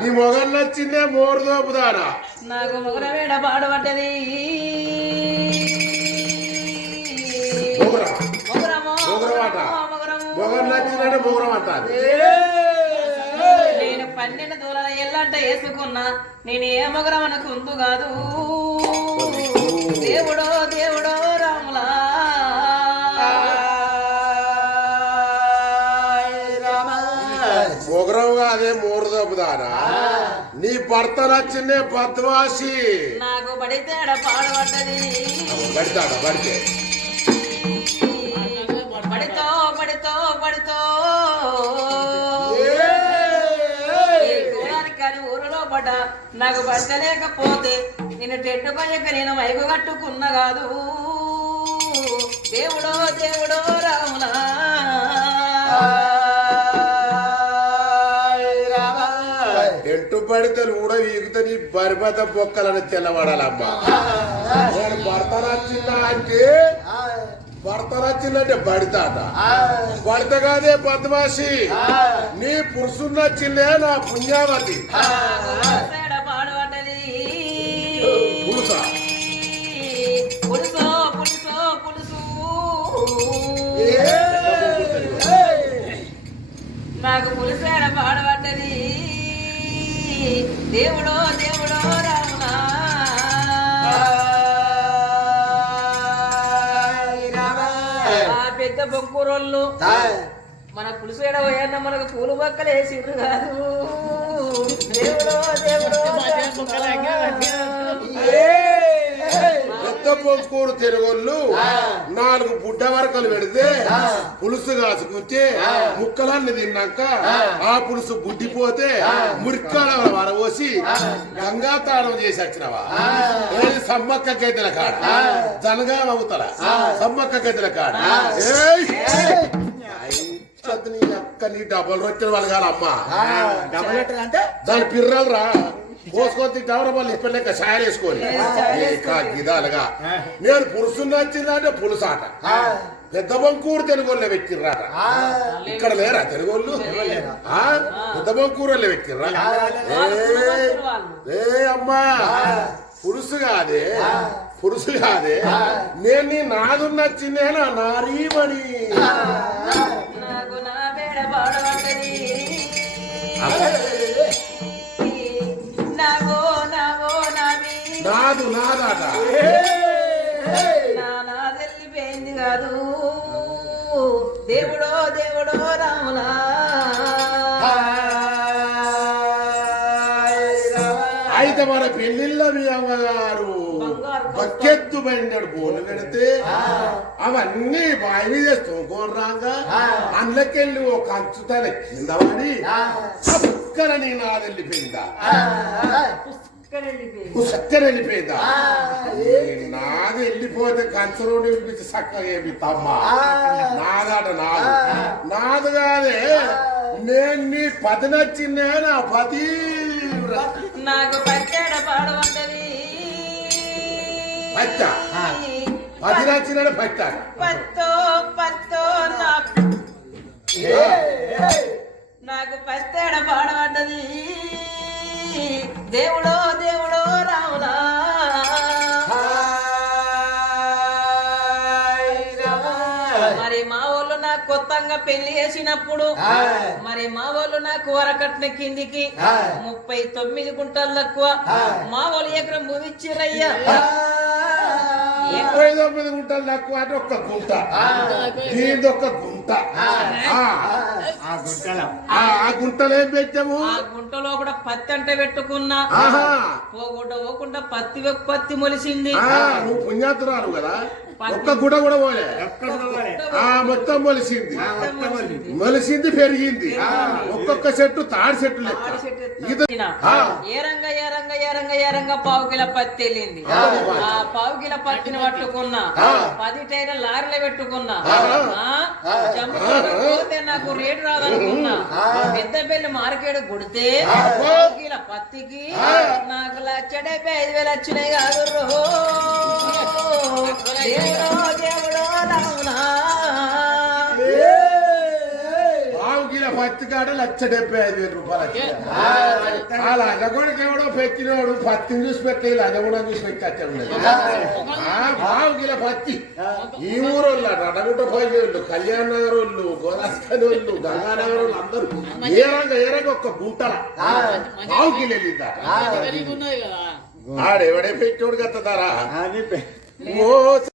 నీ మొగలు నచ్చిందే మోరు దోపుదానా నాకు మొగర. వేడ పాడబడ్డది నేను పన్నెండు దూరాల ఎల్లంట వేసుకున్నా. నేను ఏ మొగరం అనుకుందు కాదు. మొగరం కాదే మోరు దోపుదానా నీ భర్త నచ్చిందే బద్మాసి నాకు పడితే పడితే పడితో. పడితో ఊరిలో పడ్డ. నాకు పట్టలేకపోతే నేను టెట్టు పయ్యక నేను మైకు కట్టుకున్న కాదు. దేవుడో దేవుడో రాములా. పడితే కూడా వీగితే నీ బొక్కలను తెల్లబడాలమ్మా నేను భర్త నచ్చిందా అంటే భర్త నచ్చిందంటే బడితాట బడిత కాదే బద్మాసి నీ పురుషుడు నచ్చిందే నా పుణ్యావతి. నాకు పులిసేడ పాడబడ్డది దేవుడో దేవుడో రాములా ఆ పెద్ద బొంకూరోళ్ళు మన పులిసేడ పోయన్న మనకు పూలు బక్కలు వేసిండ్రు కాదు. దేవుడో దేవుడో పెద్ద పొంకూరు తెరుగోళ్ళు నాలుగు బుడ్డ వరకలు పెడితే పులుసు కాసుకుంటే ముక్కలన్నీ తిన్నాక ఆ. పులుసు బుడ్డిపోతే మురికాల వరవోసి గంగా తాళం చేసి వచ్చినవా? సమ్మక్క గైతల కాడ? జనగా అవుతారా సమ్మక్క గైతల కాడ. నీ అక్క నీ డబల్ రొట్టెలు లెటర్ అంటే? దాని పిర్రలు రా. పోసుకొని తింటావరా వాళ్ళు ఇప్పలేక సాయం వేసుకొని. గిదాలుగా నేను పురుషుని నచ్చిందంటే పులుసాట. పెద్ద బంకూరు తెలుగోళ్ళే పెట్టిర్రాట ఇక్కడ లేరా తెలుగోళ్ళు? ఆ? పెద్ద బంకూరు పెట్టిర్రా. ఏయ్, ఏ అమ్మా. పురుషు కాదే. పురుషు కాదే. నేను నీ నాదు నచ్చిందే నా నారీమణి. నాకు నాదు నాదాట నా నా తెలిపోయింది కాదు. దేవుడో దేవుడో రాములా. అయితే మన పెళ్ళిళ్ళ మీ అమ్మగారు బకెత్తు బండాడు బోలు పెడితే అవన్నీ బావి మీద తోకొని రాగా అందులోకెళ్ళి ఒక కంచు తన కింద పడి చక్కన నీ నాదెళ్ళిపోయిందా ఇక్కడ వెళ్ళిపోయింది నాది వెళ్ళిపోతే కంచు నుండి వినిపించి చక్కగా ఏమి తమ్మ నాదాట నాదు. నాదు కాదే. నేను నీ పది నచ్చిందే నా పతి నాకు పచ్చాడ పాడబడ్డది పచ్చ? పది నచ్చినాడు పట్టాడు పత్తో పత్తో నాకు పత్తేడ పాడబడ్డది దేవుడో దేవుడో రాములా మరి మా వాళ్ళు నాకు కొత్తగా పెళ్ళి చేసినప్పుడు మరి మా వాళ్ళు నాకు వరకట్న కిందికి ముప్పై తొమ్మిది గుంటలు తక్కువ మా వాళ్ళు ఎకరం ముగిచ్చిరయ్యా ఇరవై తొమ్మిది గుంటలు తక్కువ అంటే ఒక్క గుంట. దీని ఒక్క గుంట ఆ, గుంటలో. ఆ ఆ గుంటలు ఏం పెట్టాము ఆ గుంటలో కూడా పత్తి అంటే పెట్టుకున్నా. ఆహా. పోకుండా పోకుండా పత్తి వెక్కు పత్తి మొలిసింది. ఆ, నువ్వు పుణ్యాతురాలు కదా. ఒక్క గుడ కూడా పోలే. ఎక్కడ పోవాలి? ఆ మొత్తం మొలిసింది. మొలిసింది. మొలిసింది. పెరిగింది. ఒక్కొక్క చెట్టు తాడి చెట్టు లెక్క. ఇది ఆ. ఏ రంగ ఏ రంగ ఏ రంగ ఏ రంగ పావు కిలో పత్తి వెళ్ళింది. ఆ పావు కిలో పత్తిని పట్టుకున్నా. పది టైర్ లారీలో పెట్టుకున్నా. నాకు రేటు రాదనుకున్నా. పెద్ద పెళ్ళి మార్కెట్ కొడితే కిలో పత్తికి నాకు లక్ష డెబ్బై ఐదు వేలు వచ్చినాయి కాదు పత్తి కాడ లక్ష డెబ్బై ఐదు వేల రూపాయలు. ఆ లంగగొడకి ఎవడో పెట్టినోడు పత్తిని చూసి పెట్టి లంగగొడ చూసి పెట్టి వచ్చాడు పావు కిలో పత్తి. ఈ ఊరోళ్ళు అడగుంట పోయేళ్ళు కళ్యాణ్ నగర్ వాళ్ళు గోదాస్కర్ వాళ్ళు గంగానగర్ వాళ్ళు అందరూ ఏ రంగ ఏ రంగ ఒక్క గుంటల పావు కిలో వెళ్ళిందట ఉన్నది కదా. ఆడెవడే పెట్టోడు పె- ఓ